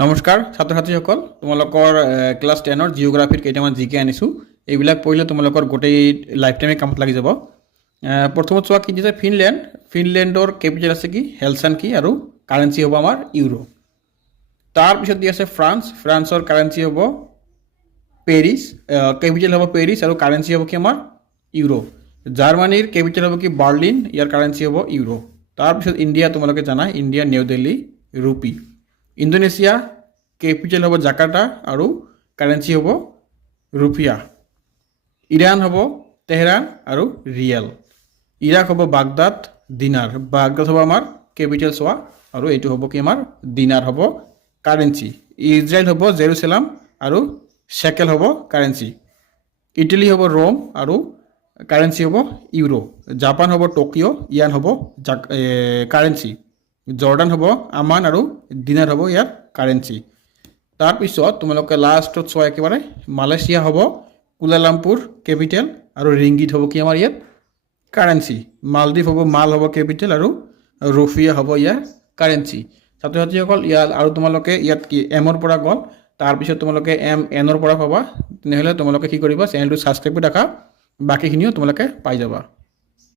নমস্কাৰ ছাত্ৰ ছাত্ৰীসকল তোমালোকৰ ক্লাছ 10 ৰ জিঅ'গ্ৰাফিৰ কেইটামান জিকে আনিছোঁ এইবিলাক পঢ়িলে তোমালোকৰ গোটেই লাইফ টাইমে কামত লাগি যাব প্ৰথমত চোৱা কি দিছে ফিনলেণ্ডৰ কেপিটেল আছে কি হেলচানকি আৰু কাৰেন্সি হ'ব আমাৰ ইউৰো তাৰপিছত দি আছে ফ্ৰান্সৰ কাৰেন্সি হ'ব পেৰিছ কেপিটেল হ'ব পেৰিছ আৰু কাৰেন্সি হ'ব কি আমাৰ ইউৰো জাৰ্মানীৰ কেপিটেল হ'ব কি বাৰ্লিন ইয়াৰ কাৰেন্সি হ'ব ইউৰো তাৰপিছত ইণ্ডিয়া তোমালোকে জানা India new Delhi rupee Indonesia capital হ'ব জাকাৰ্টা আৰু কাৰেন্সি হ'ব ৰুপিয়া ইৰাণ হ'ব তেহৰান আৰু ৰিয়েল ইৰাক হ'ব বাগদাদ দিনাৰ বাগদাদ হ'ব আমাৰ কেপিটেল চোৱা আৰু এইটো হ'ব কি আমাৰ দিনাৰ হ'ব কাৰেন্সি ইজৰাইল হ'ব জেৰুচালাম আৰু শেকেল হ'ব কাৰেন্সি ইটালী হ'ব ৰোম আৰু কাৰেন্সি হ'ব ইউৰো জাপান হ'ব টকিঅ' ইয়ান হ'ব কাৰেন্সি জৰ্ডান হ'ব আমান আৰু দিনাৰ হ'ব ইয়াৰ কাৰেন্সি তাৰপিছত তোমালোকে লাষ্টত চোৱা একেবাৰে মালয়েছিয়া হ'ব কুলালামপুৰ কেপিটেল আৰু ৰিংগিত হ'ব কি আমাৰ ইয়াত কাৰেন্সি মালদ্বীপ হ'ব মাল হ'ব কেপিটেল আৰু ৰুফিয়া হ'ব ইয়াৰ কাৰেন্সি ছাত্ৰ ছাত্ৰীসকল ইয়াত আৰু তোমালোকে ইয়াত কি এমৰ পৰা গ'ল তাৰপিছত তোমালোকে এনৰ পৰা পাবা তেনেহ'লে তোমালোকে কি কৰিবা চেনেলটো ছাবস্ক্ৰাইব কৰি ৰাখা বাকীখিনিও তোমালোকে পাই যাবা